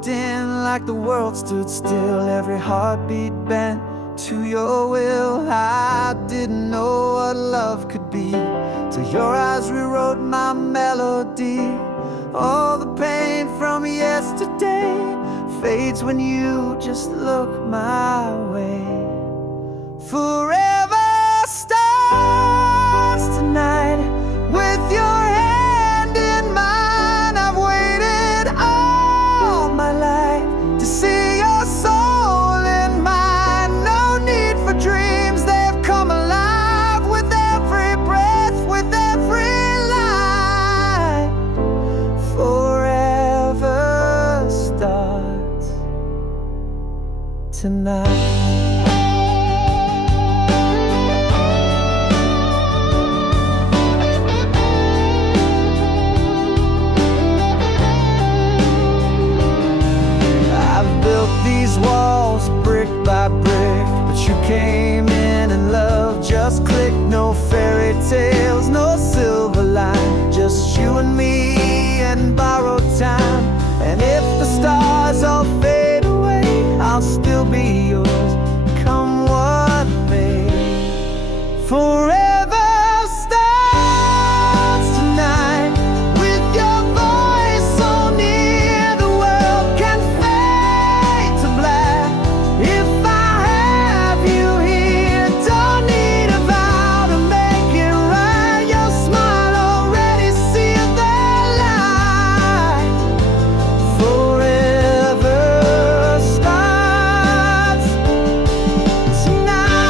walked in like the world stood still, every heartbeat bent to your will. I didn't know what love could be, till your eyes rewrote my melody. All the pain from yesterday fades when you just look my way. Forever starts tonight with your hand in mine. I've waited all my life to see your soul in mine. No need for dreams, they've come alive with every breath, with every line. Forever starts tonight. These walls brick by brick, but you came in and love just clicked. No fairy tales, no silver line, just you and me and borrowed time. And if the stars all fade away, I'll still be yours, come what may. Forever starts tonight with your voice so near. The world can fade to black if I have you here. Don't need a vow to make it right. Your smile already sealed the light. Forever starts tonight.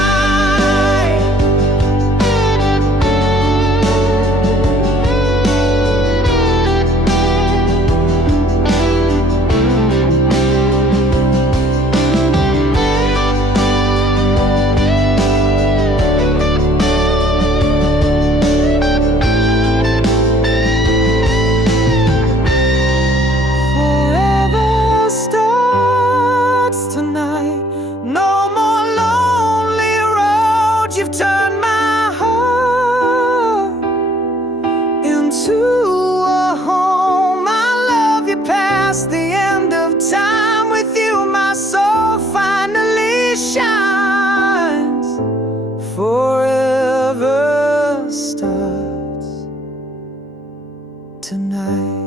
Forever starts tonight. No more lonely roads. You've turned my heart into a home. I love you past the end of time. With you my soul finally shines. Forever starts tonight.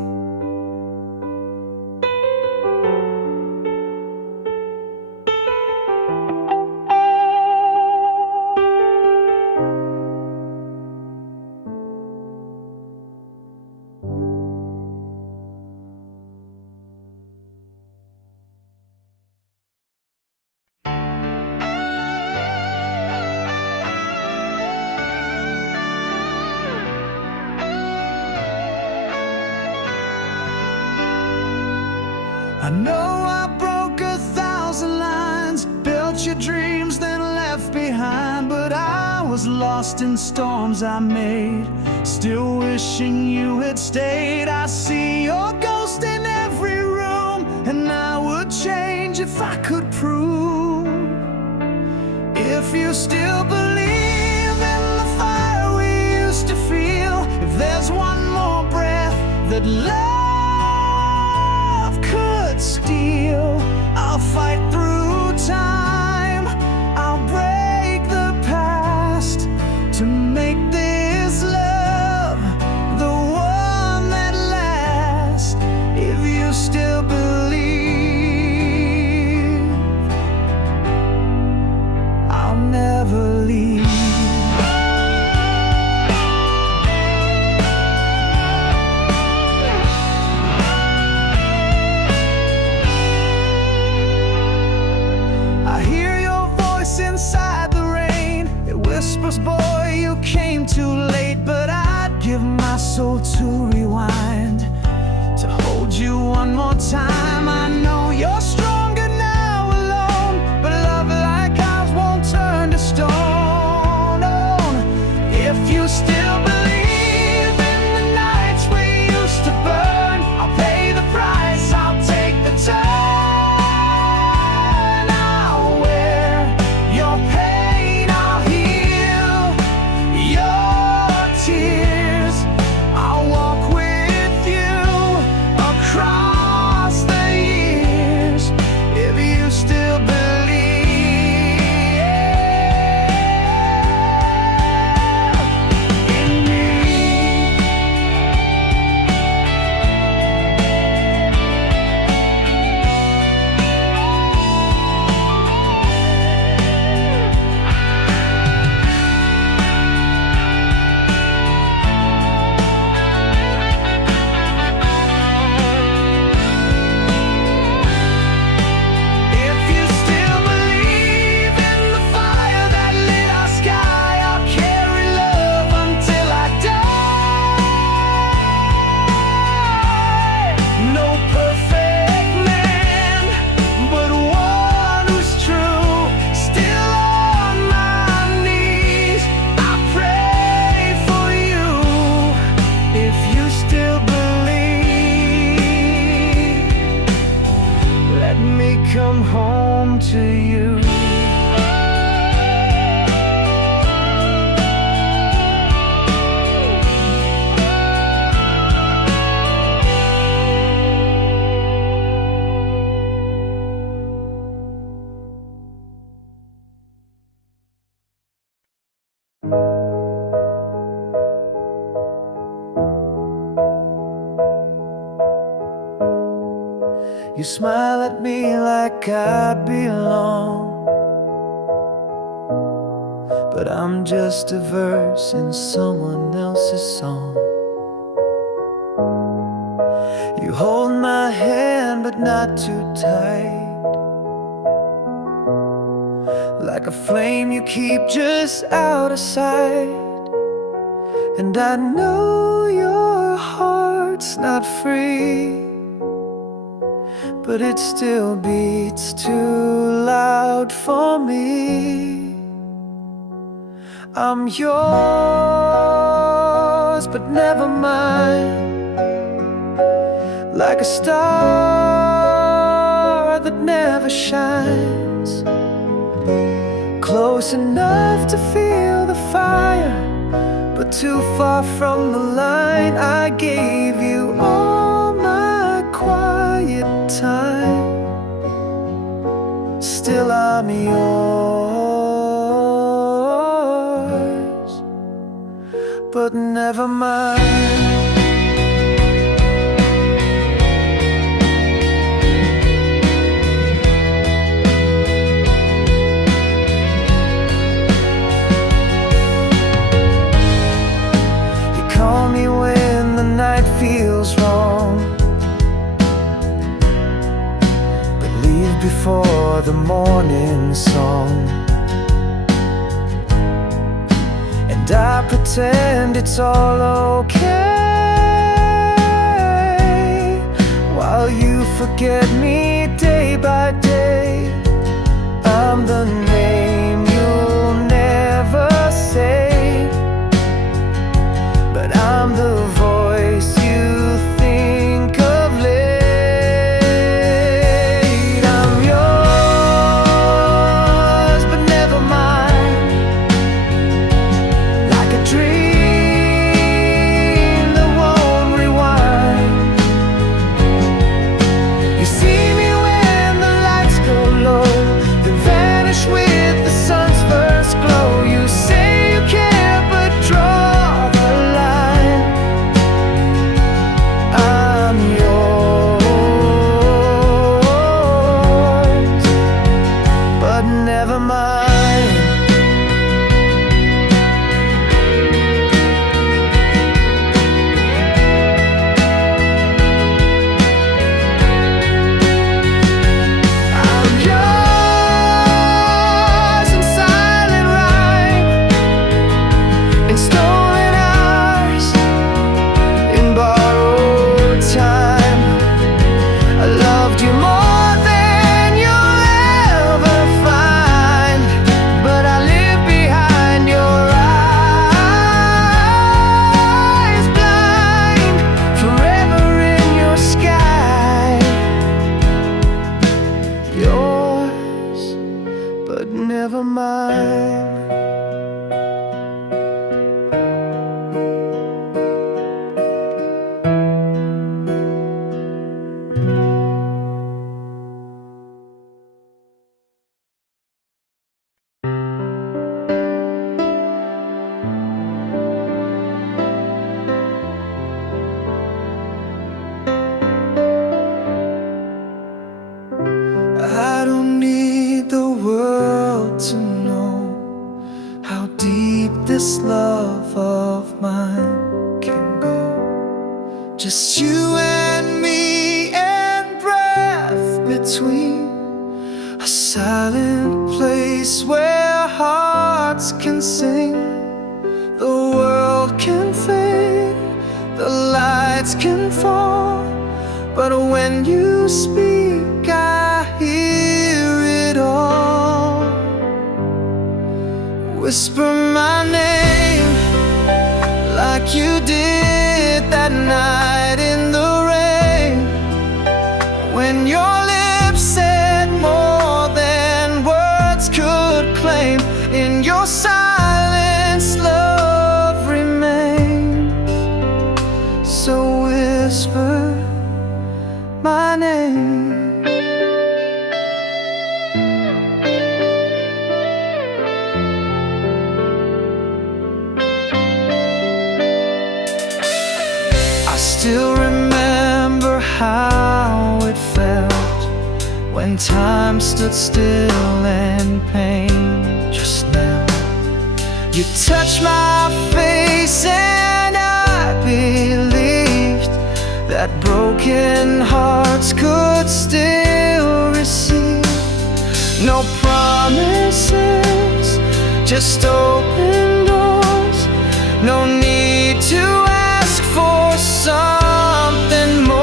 I know I broke 1,000 lines, built your dreams then left behind. But I was lost in storms I made, still wishing you had stayed. I see your ghost in every room, and I would change if I could prove. If you still believe in the fire we used to feel, if there's one more breath that love could steal, I'll fight through time. I'll break the past to make this love the one that lasts. If you still believe, I'll never leave. come home to you. You smile at me like I belong, but I'm just a verse in someone else's song. You hold my hand but not too tight, like a flame you keep just out of sight. And I know your heart's not free, but it still beats too loud for me. I'm yours, but never mine, like a star that never shines, close enough to feel the fire, but too far from the line. I gave you all my quiet time, still I'm yours, but never mind. You call me when the night feels wrong, before the morning song, and I pretend it's all okay, while you forget me day by day. I'm the name you'll never say, but I'm the voice you think of late. Never mind. I don't need the world to know how deep this love of mine can go. Just you and me and breath between, a silent place where hearts can sing. The world can fade, the lights can fall, but when you speak I hear it all. Whisper my name like you did that night in the rain, when your lips said more when time stood still and pain. Just now you touched my face and I believed that broken hearts could still receive. No promises, just open doors. No need to ask for something more.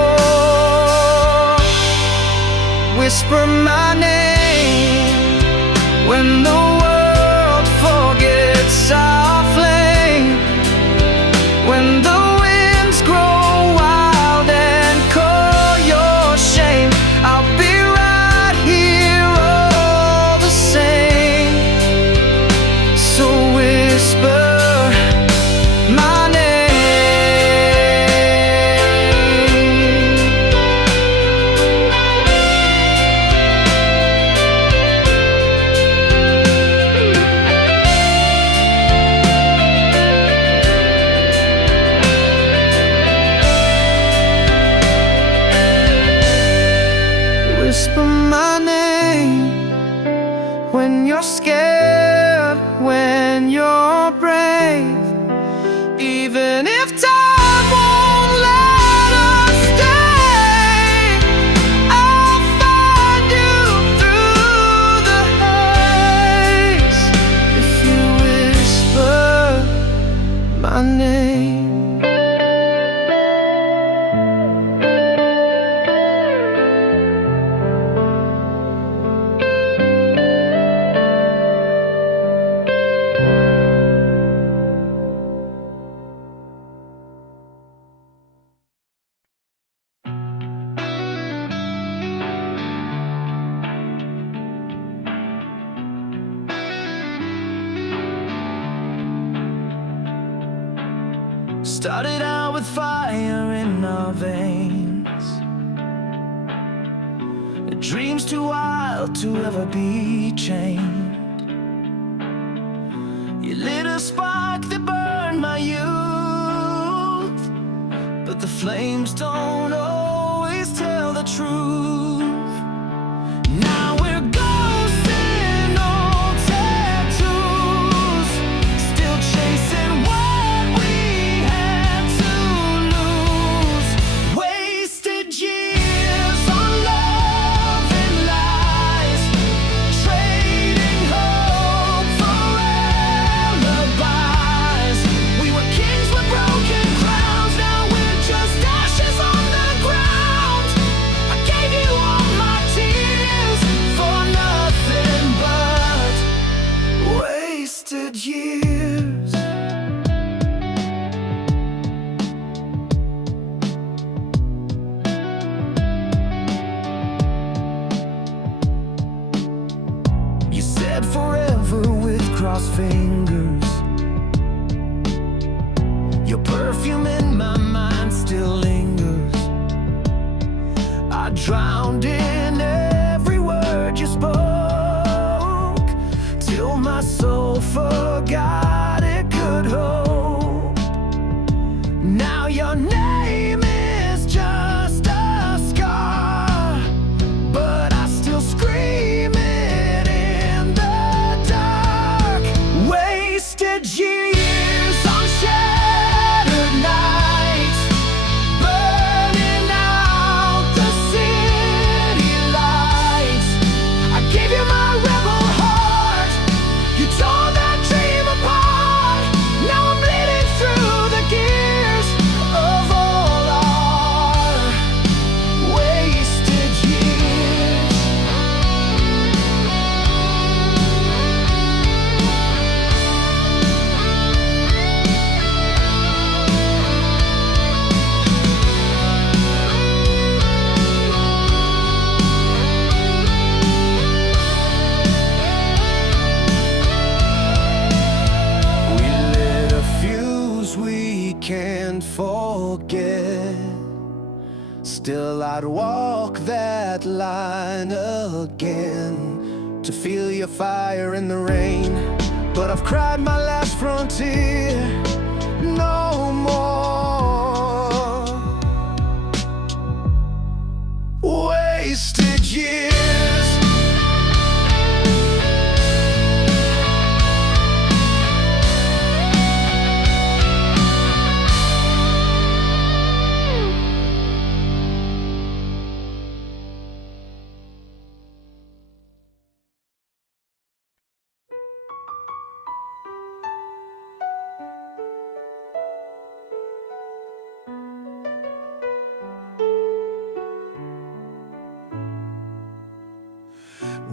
Whisper my name when the world forgets our flame. When the winds grow wild and call your shame, I'll be right here all the same. So whisper my name. Whisper my name when you're scared, when you're brave. Even if time won't let us stay, I'll find you through the haze. If you whisper my name. Started out with fire in our veins, dreams too wild to ever be chained. You lit a spark that burned my youth, but the flames don't always tell the truth. Now we're ghosts in old tattoos, still chasing what we had to lose. Wasted years on love and lies, trading hope for alibis. We were kings with broken crowns, now we're just ashes on the ground. I gave you all my tears for nothing but wasted years. You said forever with crossed fingers. Your perfume in my mind still lingers. I drowned in every word you spoke, till my soul forgot it could hope. Now your name is just a scar, but I still scream it in the dark. Wasted years on shattered nights, burning out the city lights. I gave you my rebel heart, you tore that dream apart. Now I'm bleeding through the gears of all our wasted years. We lit a fuse we can't forget. Still I'd walk that line again, to feel your fire in the rain. But I've cried my last frontier, no more wasted years.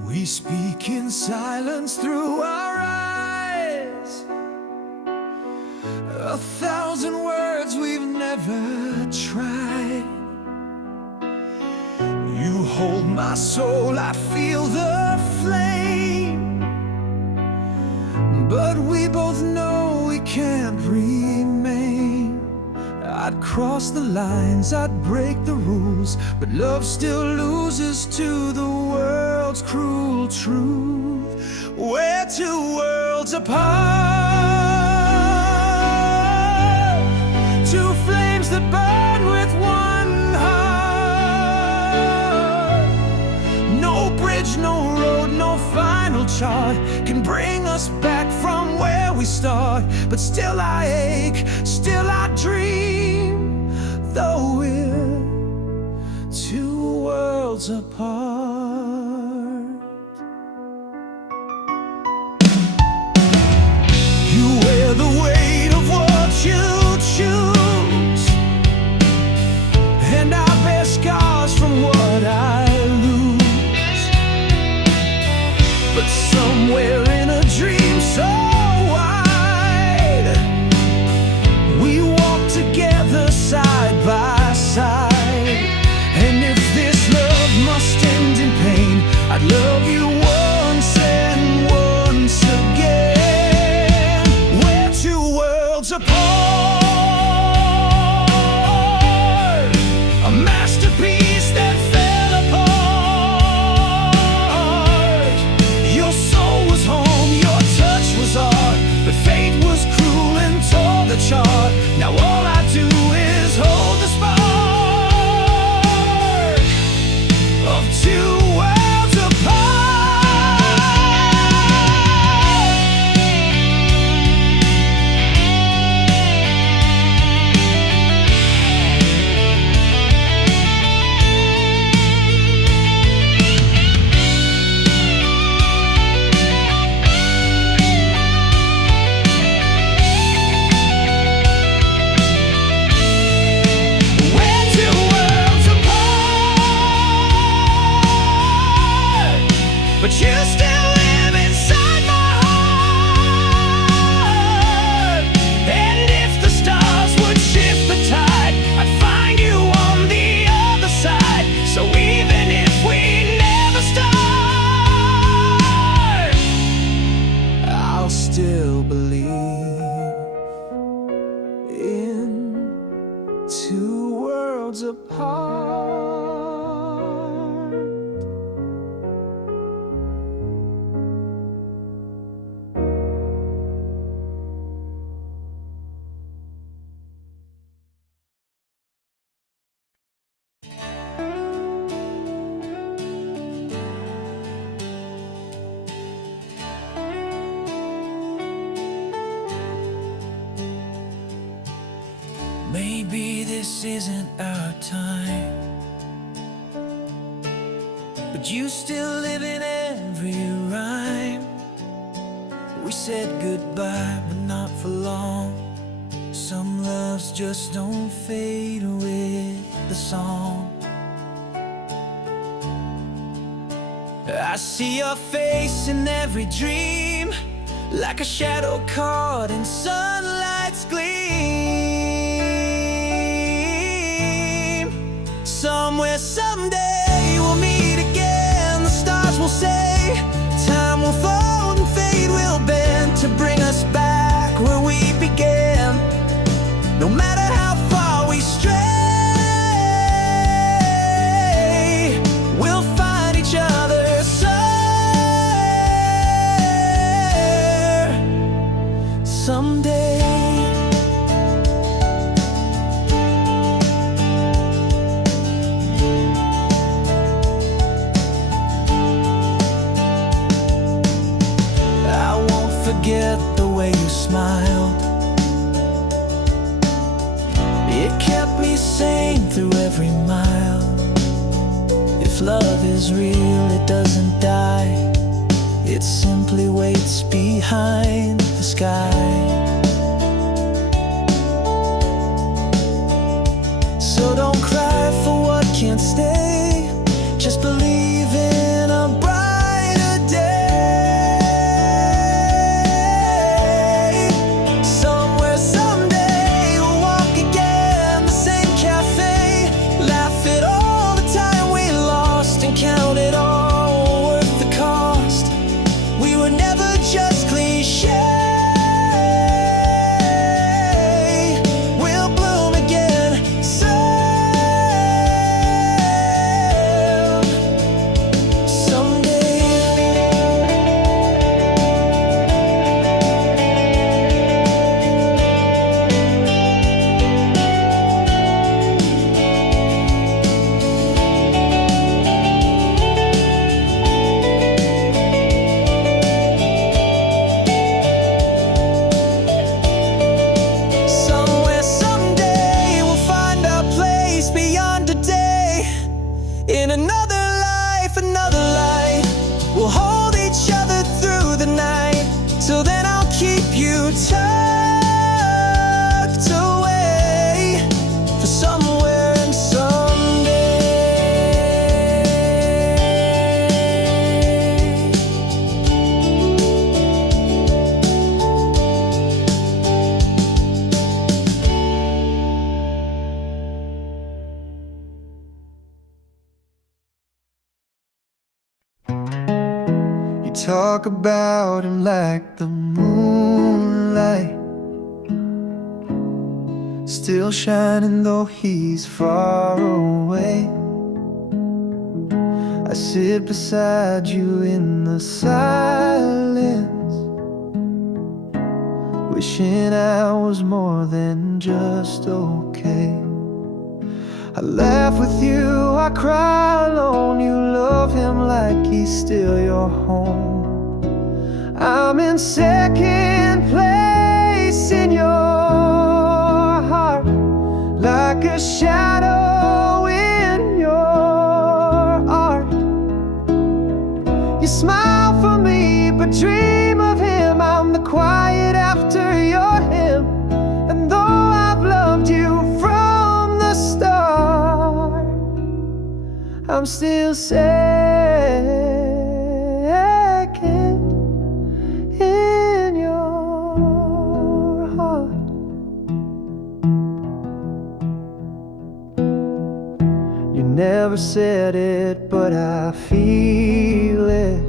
We speak in silence through our eyes, 1,000 words we've never tried. You hold my soul, I feel the flame, but we both know we can't remain. I'd cross the lines, I'd break the rules, but love still loses to the world's cruel truth. We're two worlds apart, two flames that burn with one heart. No bridge, no road, no final chart can bring us back from where we start. But still I ache, still I dream, though we're two worlds apart. You wear the weight of what you choose, and I bear scars from what I lose. But somewhere in a dream so wide, we walk together side by side. And if this love must end in pain, I'd love you once and once again. We're two worlds apart, a masterpiece that fell apart. Your soul was home, your touch was art, but fate was cruel and tore the chart. Now all I do is hold the spark of two worlds but you still live inside my heart. And if the stars would shift the tide, I'd find you on the other side. So even if we never start, I'll still believe in two worlds apart. Maybe this isn't our time, but you still live in every rhyme. We said goodbye, but not for long. Some loves just don't fade with the song. I see your face in every dream, like a shadow caught in sunlight's gleam. Somewhere, someday, we'll meet again. The stars will say, time will fold and fate will bend to bring us back where we began. No matter how far we stray, we'll find each other somewhere someday. Forget the way you smiled. It kept me sane through every mile. If love is real, it doesn't die. It simply waits behind the sky. So don't cry for what can't stay. Just believe in a bright talk about him like the moonlight, still shining though he's far away. I sit beside you in the silence, wishing I was more than just okay. I laugh with you, I cry alone. You love him like he's still your home. I'm in second place in your heart, like a shadow in your art. You smile for me, but dream of him. I'm the quiet after you're him. And though I've loved you from the start, I'm still second in your heart. You never said it, but I feel it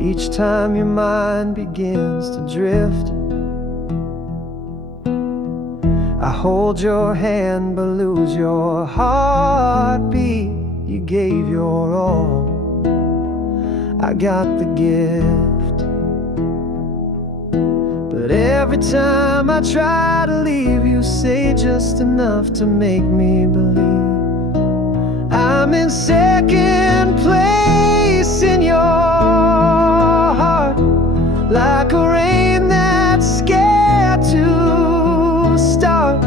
each time your mind begins to drift. I hold your hand but lose your heartbeat. You gave your all, I got the gift. But every time I try to leave, you say just enough to make me believe. I'm in second place in your heart, like a rain that's scared to start.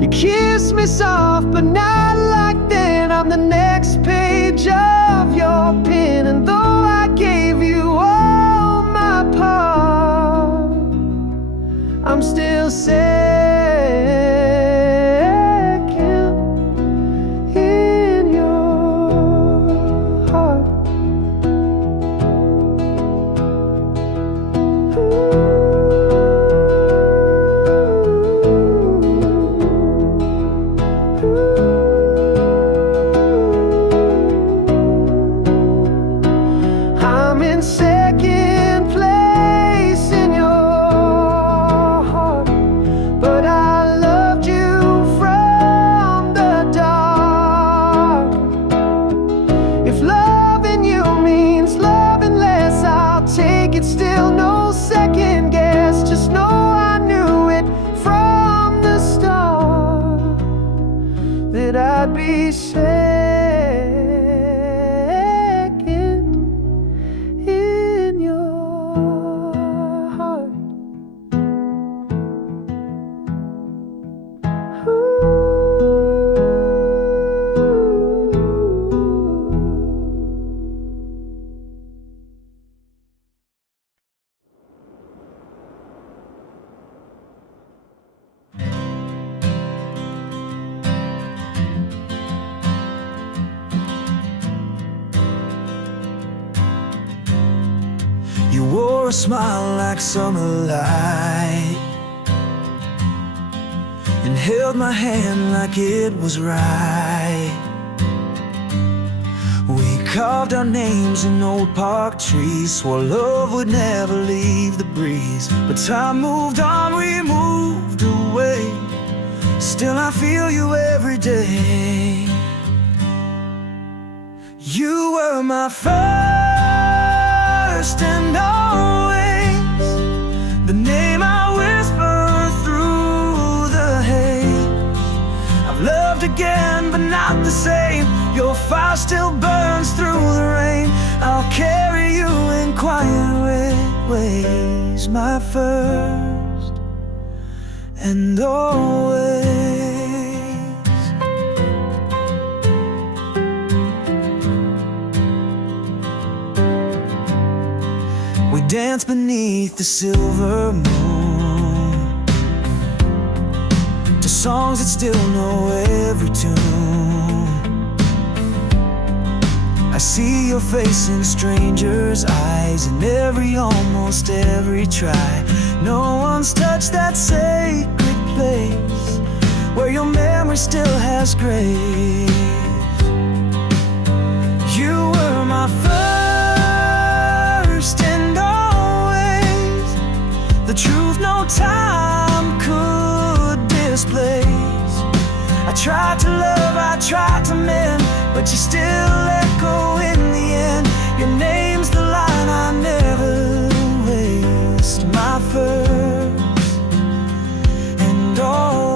You kiss me soft, but not like then. I'm the next page of your pen. And though I gave you all my part, I'm still second in your heart. I'm in second place in your heart, but I loved you from the dark. If loving you means loving less, I'll take it still, no second guess. Just know I knew it from the start, that I'd be second in your heart. You wore a smile like summer light, and held my hand like it was right. We carved our names in old park trees, swore love would never leave the breeze. But time moved on, we moved away. Still I feel you every day. You were my first and always, the name I whisper through the haze. I've loved again, but not the same. Your fire still burns through the rain. I'll carry you in quiet ways, my first and always. We dance beneath the silver moon to songs that still know every tune. I see your face in strangers' eyes, in almost every try. No one's touched that sacred place where your memory still has grace. You were my my first and always, the truth no time could displace. I tried to love, I tried to mend, but you still let go in the end. Your name's the line I never waste. My first and always.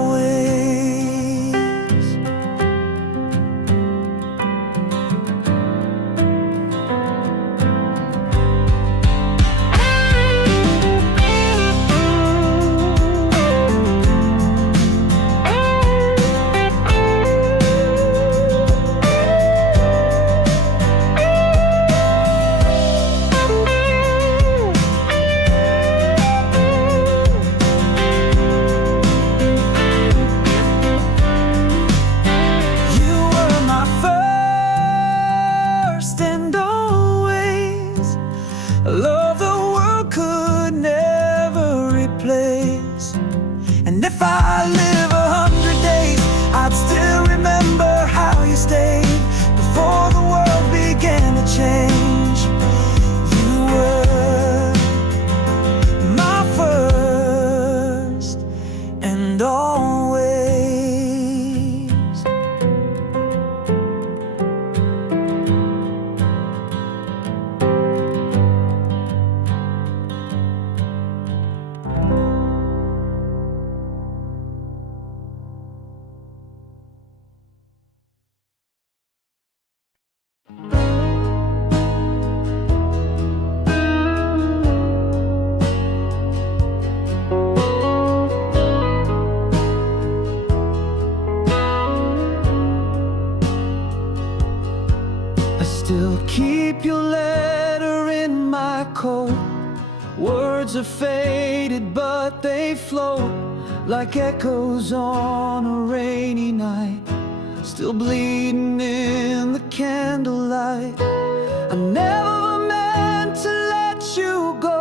Love the world could never replace. And if I live 100 days, I'd still remember how you stayed before the world began to change. You were my first and always. Still keep your letter in my coat. Words are faded, but they float like echoes on a rainy night, still bleeding in the candlelight. I never meant to let you go,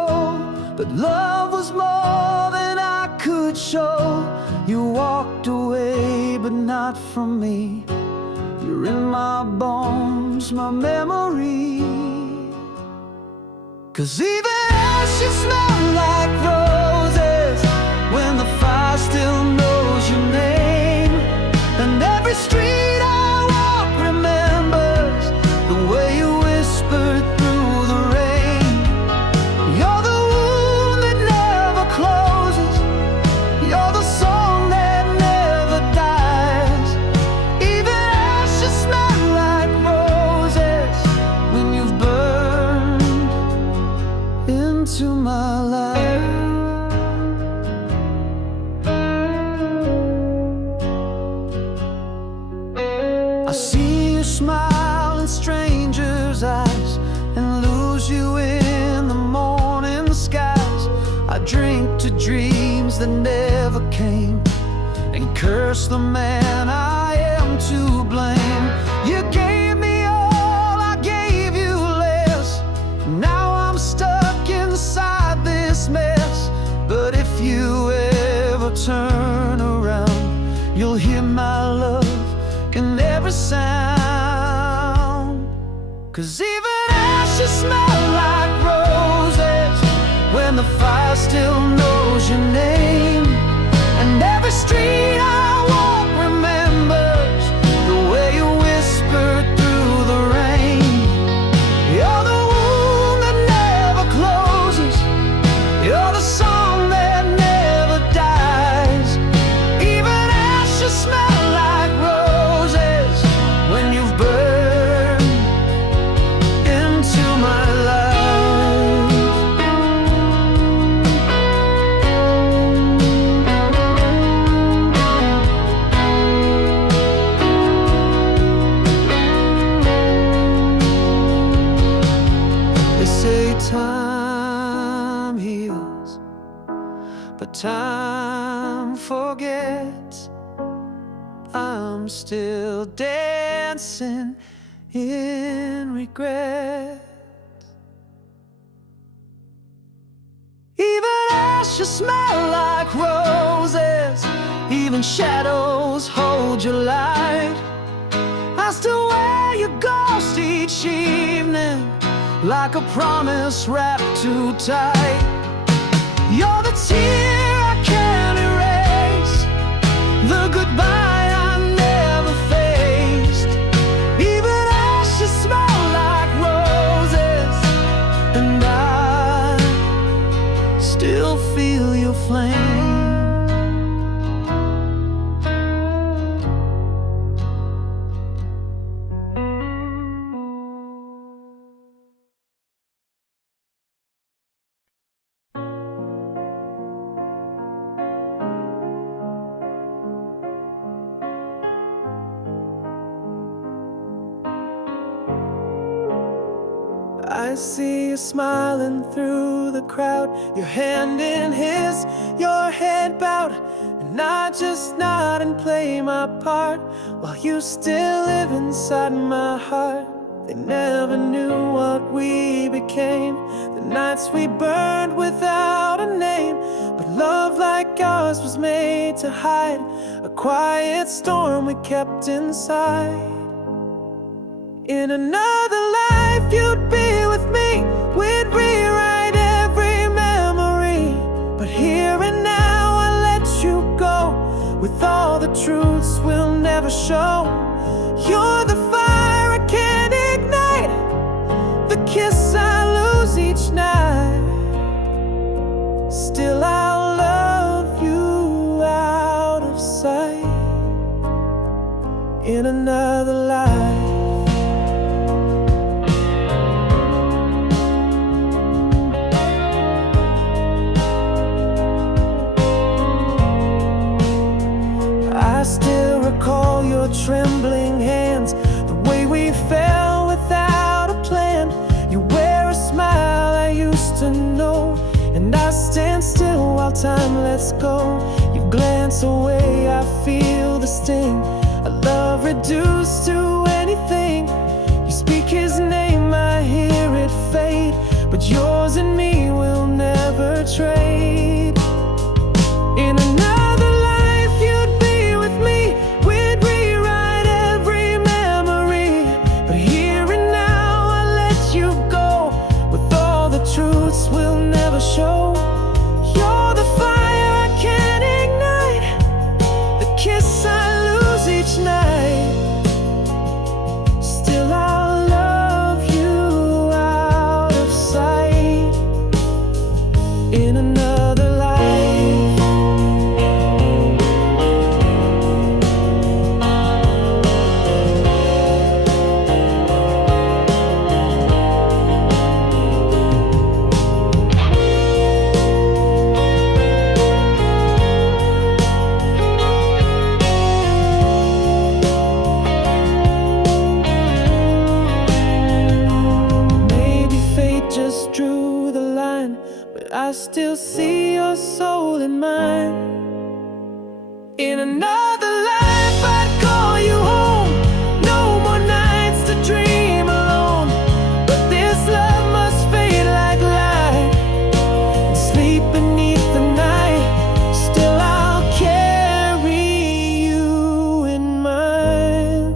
but love was more than I could show. You walked away, but not from me. You're in my bones, my memory. 'Cause even ashes smell like roses when the fire still knows your name. And every street I walk remembers the way you whispered through the rain. You're the wound that never closes. You're the song that never dies. Even ashes smell like roses when you've burned into my life. I see you smile in strangers' eyes and lose you in the morning skies. I drink to dreams that never came and curse the man I am to blame. You gave me all, I gave you less. Now I'm stuck inside this mess. But if you ever turn around, you'll hear my love in every sound. 'Cause even ashes smell like roses when the fire still knows your name. And every street I walk remembers the way you whispered through the rain. You're the wound that never closes. You're the song that never dies. Even ashes smell like roses when you've burned into my life. They say time heals, but time forgets. I'm still dancing in regret. Even ashes smell like roses. Even shadows hold your light. I still wear your ghost each evening like a promise wrapped too tight. You're the tear I can't erase, the goodbye I never faced. Even ashes smell like roses, and I still feel your flame. I see you smiling through the crowd, your hand in his, your head bowed, and I just nod and play my part while you still live inside my heart. They never knew what we became, the nights we burned without a name. But love like ours was made to hide a quiet storm we kept inside. In another life you'd be with me, we'd rewrite every memory. But here and now I let you go, with all the truths we'll never show. You're the fire I can't ignite, the kiss I lose each night. Still I'll love you out of sight. In another life. I still recall your trembling hands, the way we fell without a plan. You wear a smile I used to know, and I stand still while time lets go. You glance away, I feel the sting, a love reduced to anything. You speak his name, I hear it fade, but yours and me will never trade. In another life you'd be with me, we'd rewrite every memory. But here and now I let you go, with all the truths we'll never show. You're the fire I can't ignite, the kiss I lose each night. Still I'll love you out of sight. In another life. Drew the line, but I still see your soul in mine. In another life I'd call you home, no more nights to dream alone. But this love must fade like light and sleep beneath the night. Still I'll carry you in mind.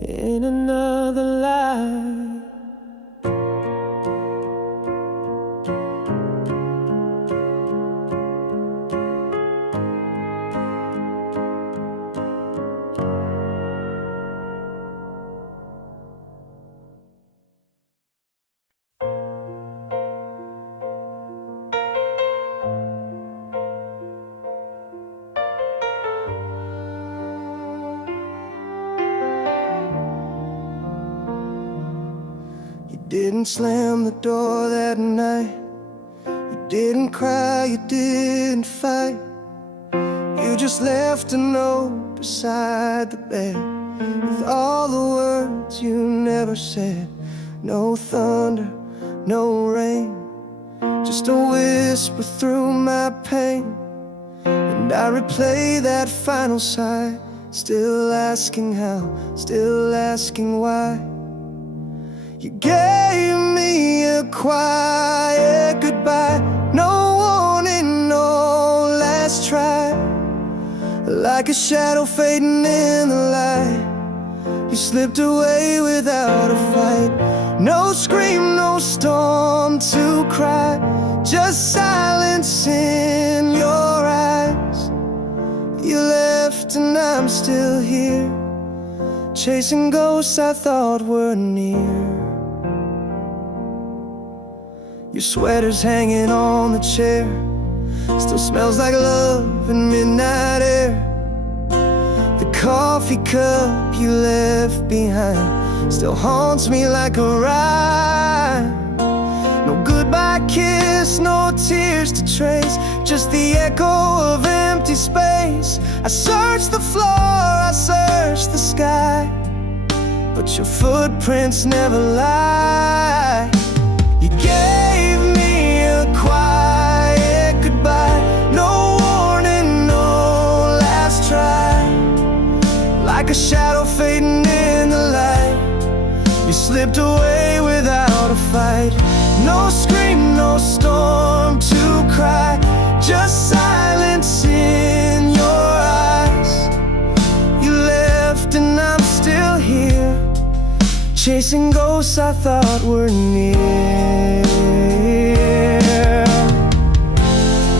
In another life. You didn't slam the door that night, you didn't cry, you didn't fight. You just left a note beside the bed with all the words you never said. No thunder, no rain, just a whisper through my pain. And I replay that final sigh, still asking how, still asking why. You gave me a quiet goodbye, no warning, no last try. Like a shadow fading in the light, you slipped away without a fight. No still here, chasing ghosts I thought were near. Your sweater's hanging on the chair, still smells like love and midnight air. The coffee cup you left behind still haunts me like a rhyme. No goodbye kiss, no tears to trace, just the echo of empty space. I search the floor, I search the sky, but your footprints never lie. You gave me a quiet goodbye, no warning, no last try. Like a shadow fading in the light, you slipped away without a fight. No scream, no storm to cry, just silence in your eyes. You left and I'm still here, chasing ghosts I thought were near.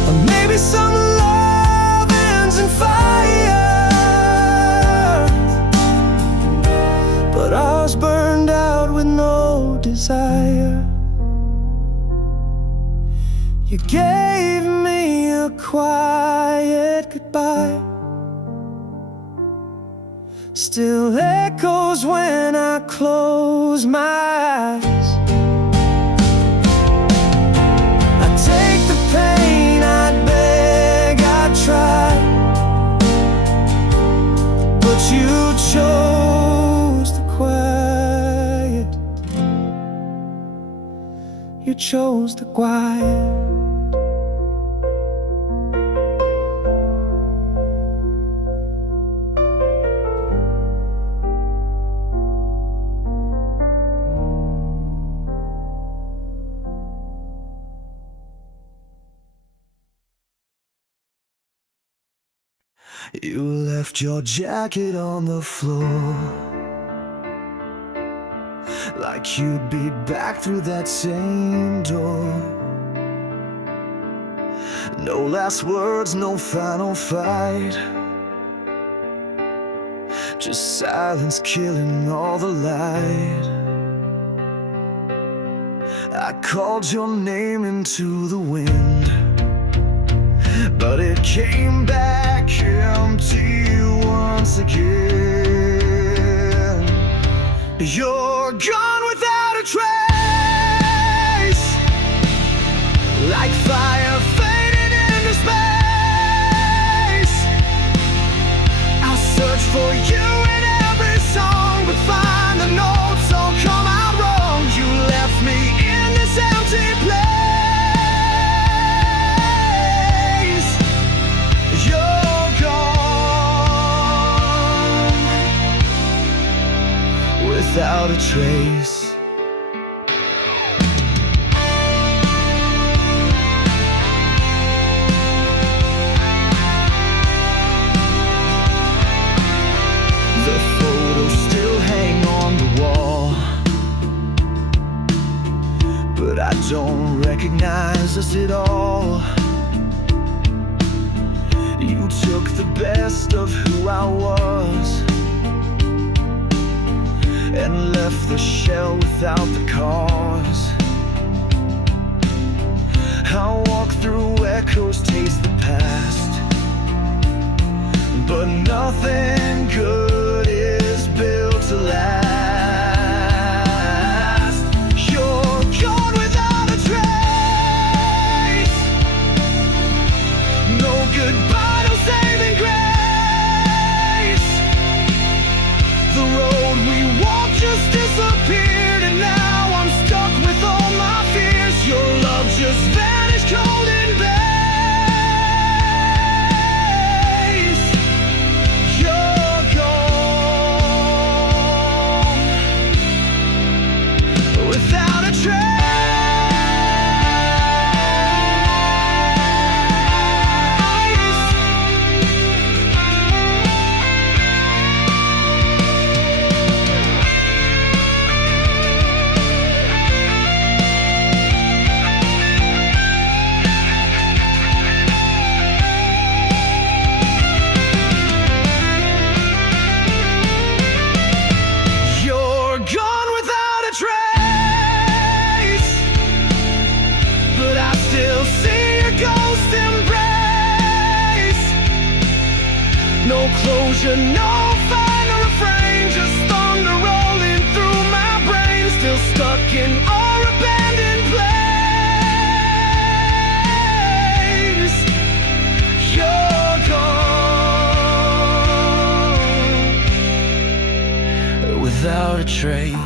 Or maybe some love ends in fire, but ours burned out with no desire. You gave me a quiet goodbye, still echoes when I close my eyes. I take the pain, I beg, I try, but you chose the quiet. You chose the quiet. You left your jacket on the floor, like you'd be back through that same door. No last words, no final fight, just silence killing all the light. I called your name into the wind, but it came back empty once again. You're gone without a trace, like fire fading into space. I'll search for you in every song, but find the notes all come out wrong. You left me in this empty place. Without a trace. The photos still hang on the wall, but I don't recognize us at all. You took the best of who I was and left the shell without the cause. I walk through echoes, taste the past, but nothing good is built to last. You're gone without a trace, no goodbye, no saving grace. The road we walked just disappeared, and now I'm stuck with all my fears. Your love just vanished cold in base. You're gone. closure, no final refrain, just thunder rolling through my brain, still stuck in our abandoned place. You're gone without a trace.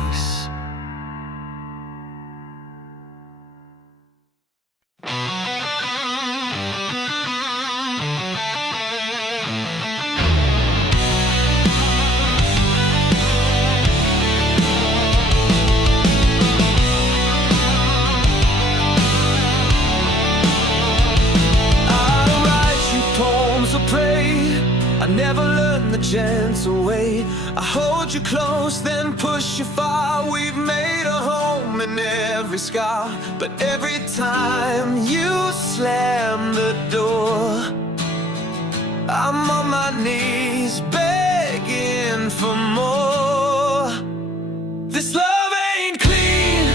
I never learned the gentle way. I hold you close, then push you far. We've made a home in every scar, but every time you slam the door, I'm on my knees begging for more. This love ain't clean.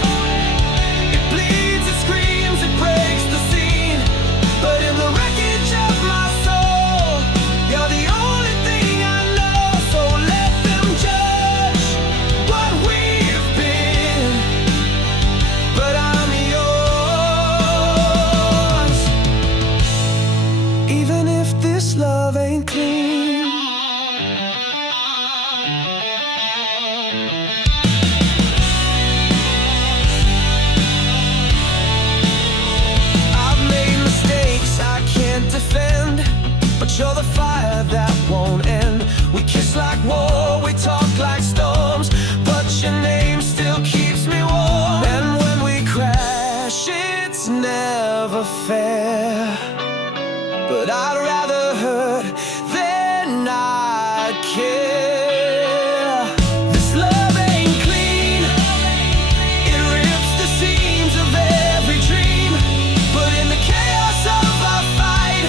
It bleeds, it screams, it breaks the scene, but in the wreckage of my soul, you're the only thing I know. So let them judge what we've been, but I'm yours. Even if this love ain't clean. I've made mistakes I can't defend, but you're the fire that won't end. We kiss like war, we talk like storms, but your name still keeps me warm. And when we crash, it's never fair, but I'd rather hurt than not care. This love ain't clean. It rips the seams of every dream, but in the chaos of our fight,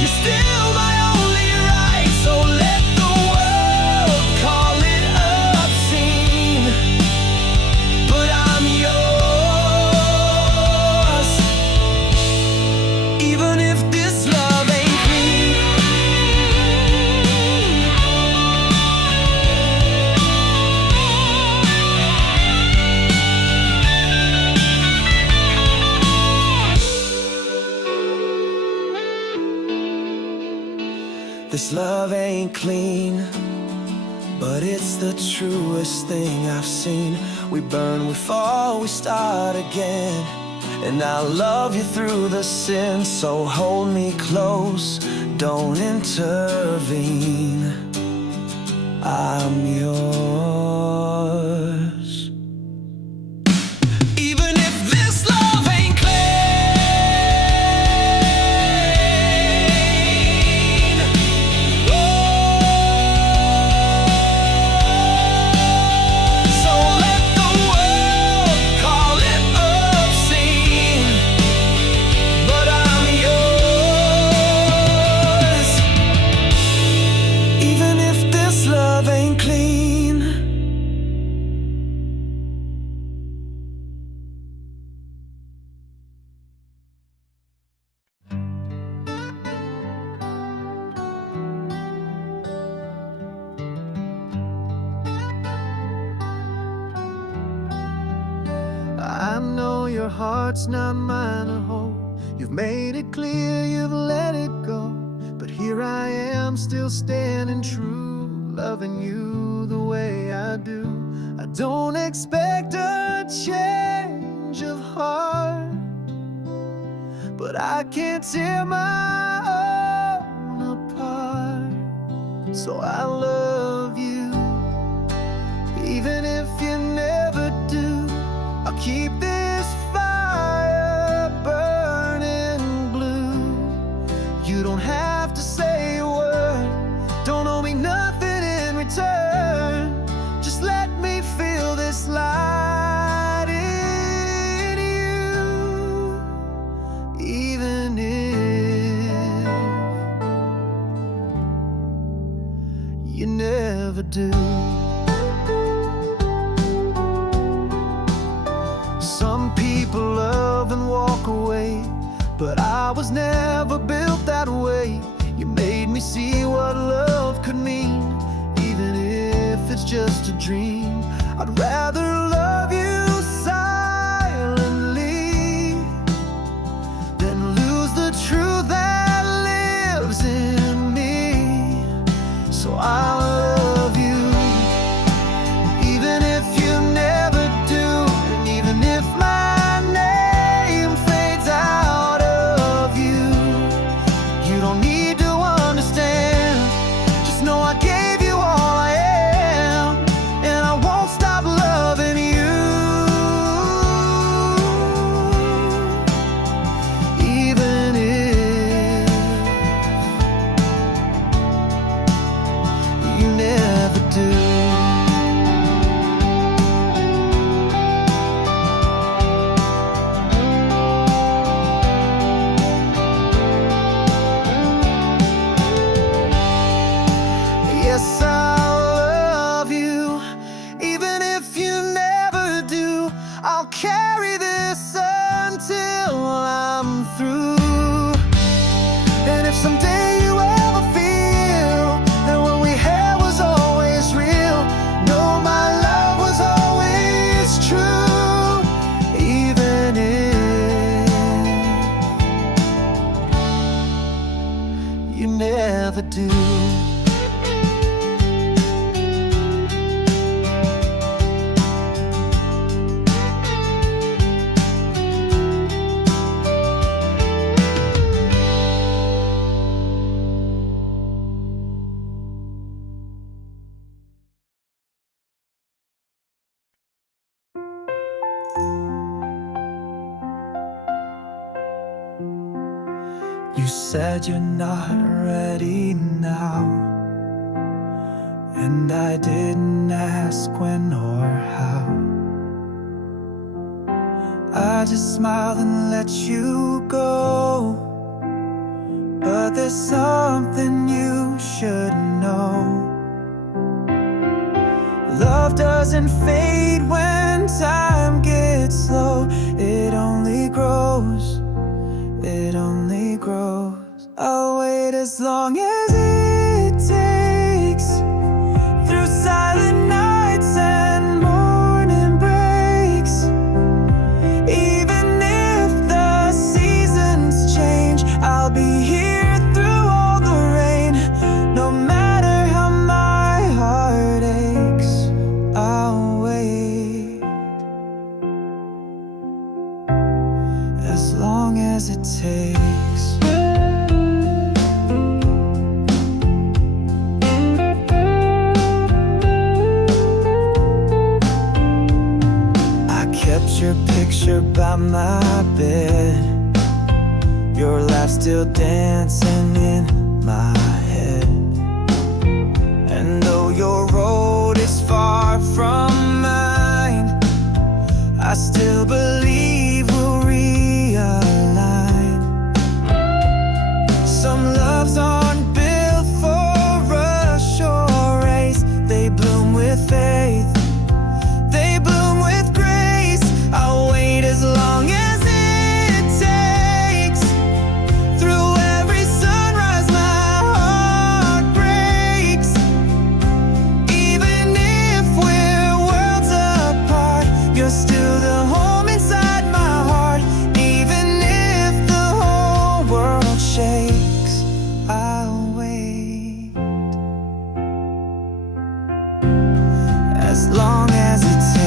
you're still my only right. So let the world call it obscene, but I'm yours. Even if this love ain't clean. This love ain't clean, but it's the truest thing I've seen. We burn, we fall, we start again, and I love you through the sin. So hold me close, don't intervene. I'm yours. Even if this love ain't clean. So let the world call it obscene, but I'm yours. Even if this love ain't clean. I know your heart's not mine to hold. You've made it clear you've let it go, but here I am still standing true, loving you the way I do. I don't expect a change of heart, but I can't tear my own apart. So I love you, even if you never do. I'll keep this fire burning blue. You don't have to say a word, don't owe me nothing in return. Just let me feel this light in you, even if you never do. Some people love and walk away, but I was never built that way. You made me see what love could mean, even if it's just a dream. I'd rather love you silently than lose the truth that lives in me. So I'll love you, even if you never do, and even if my name fades out of you. You don't need to understand, just know I gave you all I am, and I won't stop loving you, even if you never do. Yes, I'll love you, even if you never do. I'll carry this until I'm through. And if someday you ever feel that what we had was always real, know my love was always true, even if you never do. You said you're not ready now, and I didn't ask when or how. I just smiled and let you go, but there's something you should know. Love doesn't fade when time gets slow. It only grows, it only grows. I'll wait as long as it takes, through silent nights and morning breaks. Even if the seasons change, I'll be here through all the rain. No matter how my heart aches, I'll wait as long as it takes. Your picture by my bed, your laugh still dancing in my head. And though your road is far from mine, I still believe we'll realign. Some loves aren't built for a short race. They bloom with faith, they bloom with grace. I'll wait as long as it takes, through every sunrise my heart breaks. Even if we're worlds apart, you're still the home inside my heart. Even if the whole world shakes, I'll wait as long as it takes.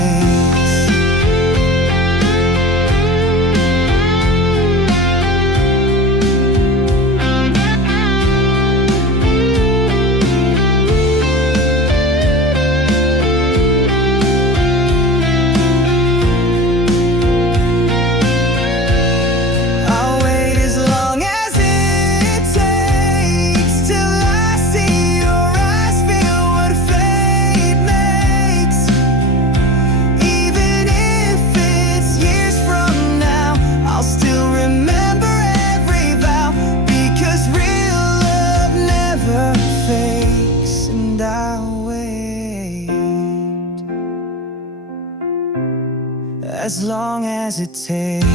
I'll wait as long as it takes, till I see your eyes, feel what fate makes. Even if it's years from now, I'll still remember every vow, because real love never fakes. And I'll wait as long as it takes.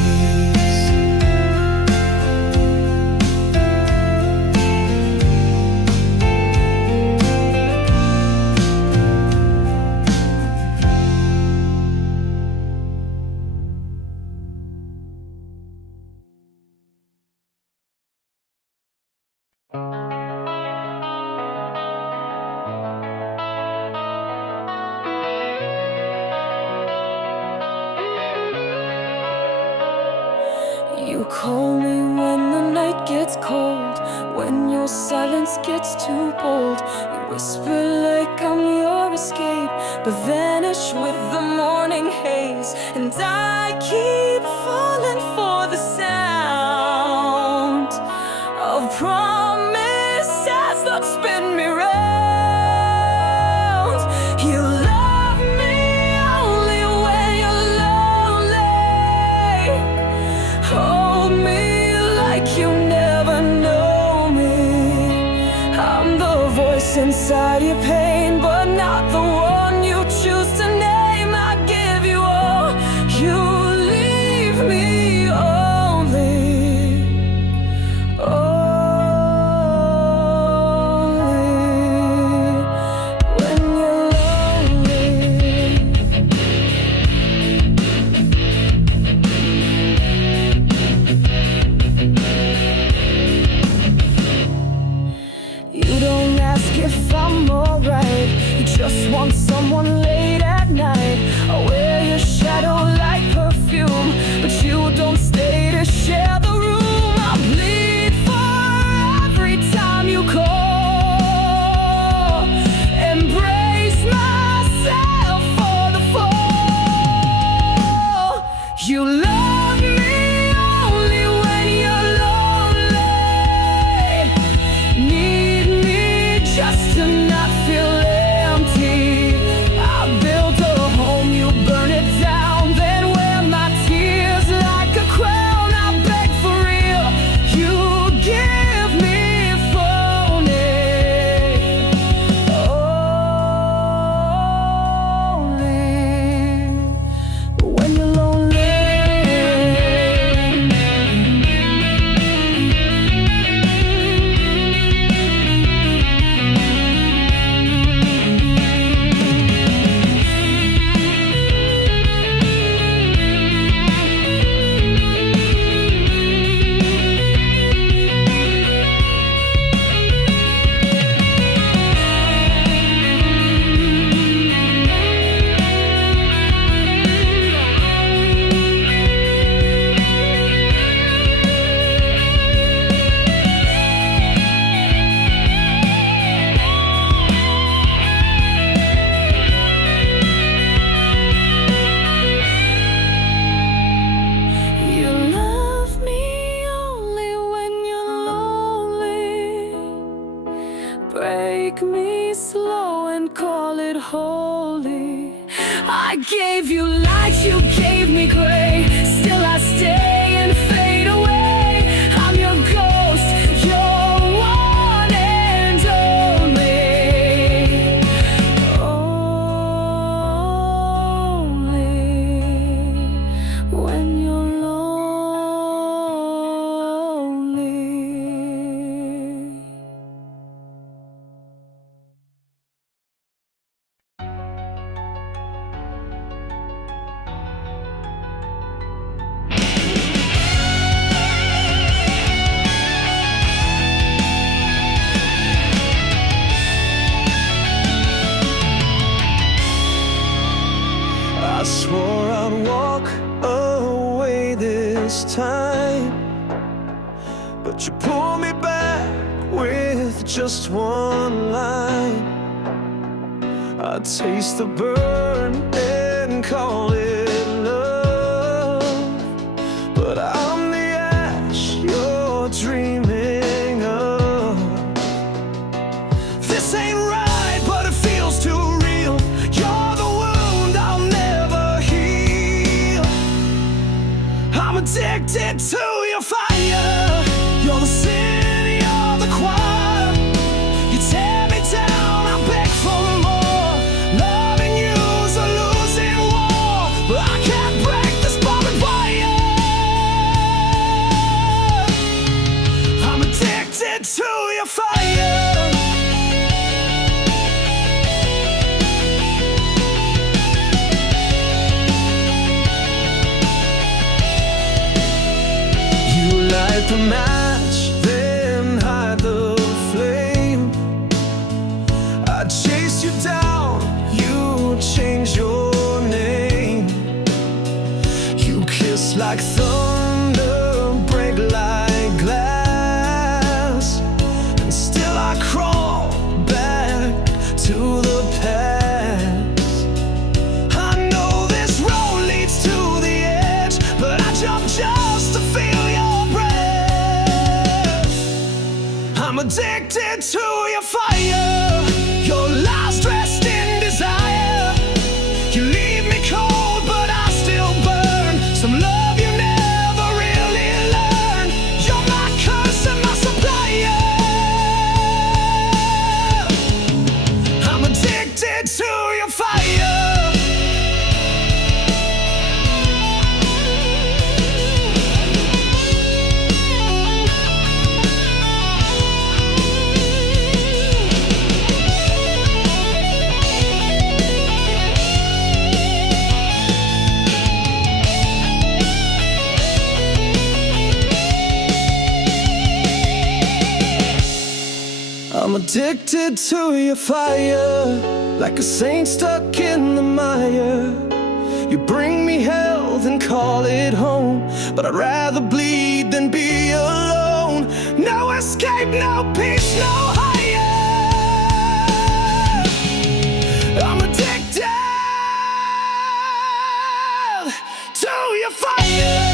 You call me when the night gets cold, when your silence gets too bold. You whisper like I'm your escape, but vanish with the morning haze. And I keep falling for the sound of promises that spin me round. You love me only when you're lonely. Hold me like you never know me. I'm the voice inside your pain, but not the one you choose to name. I give you all, you leave me only. When you're lonely. You don't ask if I'm alright, you just want someone late at night. I wear your shadow like perfume, but you don't stay to share the room. I bleed for every time you call, embrace myself for the fall. You love me only when you're lonely. Need me just to not feel empty. I built a home, you burn it down, then wear my tears like a crown. I beg for real, you give me phony. Only when you're lonely. You love me only when you're lonely. Break me slow and call it holy. I gave you light, you gave me gray. Still I stay and fade away. I'm your ghost, your one and only. Only when you're lonely. I swore I'd walk away this time, but you pulled me back with just one line. I taste the burn and call it love, but I'm the ash you're dreaming of. This ain't right, but it feels too real. You're the wound I'll never heal. I'm addicted to your fire. You're the sin, you're the choir. You tear me down, I beg for more. Loving you's a losing war, but I can't break this barbed wire. I'm addicted to your fire. Light the match, then hide the flame. I chase you down, you change your name. You kiss like thunder, addicted to your fire, your lies dressed in desire. You leave me cold, but I still burn. Some love you never really learn. You're my curse and my supplier. I'm addicted to your fire. I'm addicted to your fire, like a saint stuck in the mire. You bring me hell, then call it home, but I'd rather bleed than be alone. No escape, no peace, no higher. I'm addicted to your fire.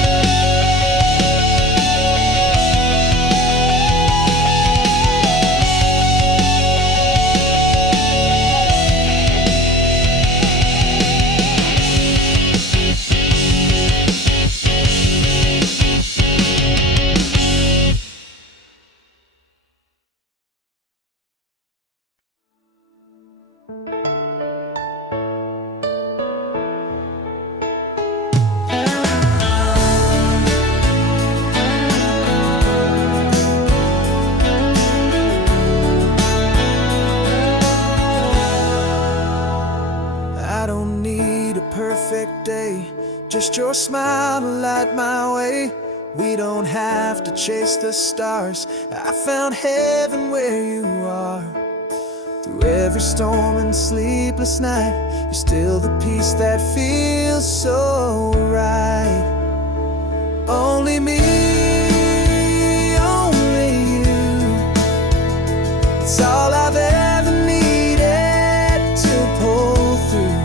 I don't need a perfect day, just your smile to light my way. We don't have to chase the stars. I found heaven where you are. Through every storm and sleepless night, you're still the peace that feels so right. Only me, only you. It's all I've ever needed to pull through.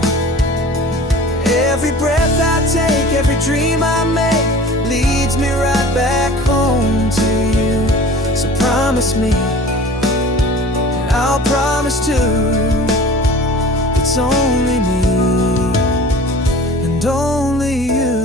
Every breath I take, every dream I make, leads me right back home to you. So promise me, and I'll promise too, it's only me and only you.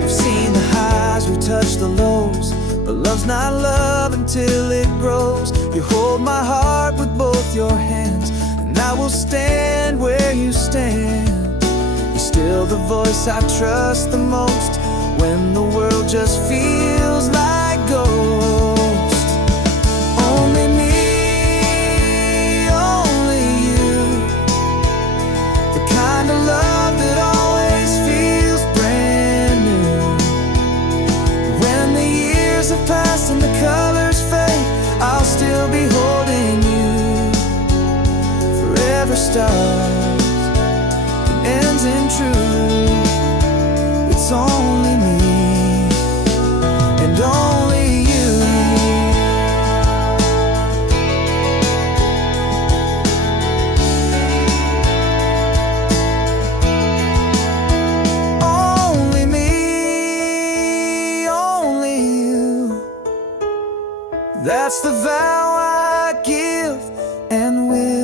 We've seen the highs, we touched the lows, but love's not love until it grows. You hold my heart with both your hands, and I will stand where you stand. You're still the voice I trust the most when the world just feels like ghost. Only me, only you. The kind of love that always feels brand new. When the years have passed and the colors fade, I'll still be holding you. Forever stars and ends in truth. It's only me and only you. Only me, only you. That's the vow I give, and with